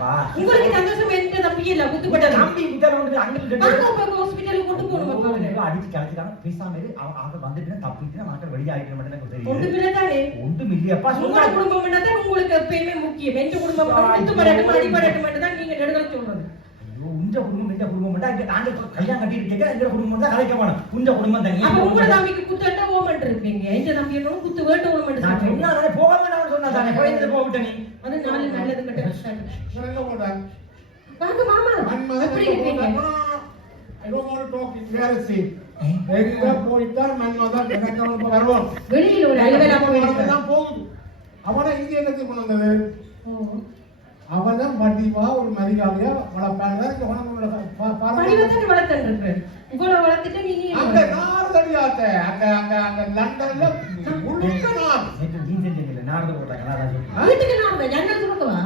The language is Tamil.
சந்தோஷம்ப்பா. உங்களுக்கு சந்தோஷம் எந்த தம்பியே இல்ல குத்துப்பட்ட தம்பி விட்டால வந்து அங்க ஹாஸ்பிடலுக்கு கொண்டு போகணும் அடிச்சு கலச்சிட்டாங்க. பேசாம அவங்க வந்துட்டு தப்பிட்டு மாட்ட வெளியே ஆயிட்டு மட்டும் எனக்கு தெரியும். ஒன்றுமில்ல தானே ஒன்றும் இல்லையப்பா. உங்களோட குடும்பம் தான் உங்களுக்கு எப்பயுமே முக்கியம். எந்த குடும்பம் குத்துப்படட்டும் அடிப்படட்டும் மட்டும் தான் நீங்க நெடுதல் சொல்றது. உஞ்ச குடும்பம் எந்த குடும்பம் மட்டும் நாங்க கல்யாணம் கட்டிட்டு இருக்க எங்க குடும்பம் தான் கலைக்க வேணும். உஞ்ச குடும்பம் தான். அப்ப உங்களோட தம்பிக்கு குத்தட்ட ஓமன் இருப்பீங்க. எந்த தம்பி என்னோட குத்து வேட்ட ஓமன் நான் சொன்னா போகாம நான் சொன்னா தானே போயிட்டு போவிட்ட நீ. அது நாலு நல்லது மட்டும் சொல்லுங்க போடா. வாங்க மாமா. எப்படி இருக்கீங்க? I don't want to talk in reality. எங்க போயிட்டா மன்மதா எனக்கு வருவோம். வெளியில ஒரு அலுவலகம் தான் போகுது. அவனை இங்க என்ன கொண்டு வந்தது? அவனை மடிவா ஒரு மரியாதையா வளர்ப்பாங்க. மடிவத்தை வளர்த்துட்டு இவ்வளவு வளர்த்துட்டு நீங்க அங்க நார்தடியாத்த அங்க அங்க அங்க லண்டன்ல முழுக்க நார். நேற்று ஜீன்ஸ் இல்ல நார்து போட்டாங்க. வீட்டுக்கு நார்து ஜன்னல் துறக்கவா?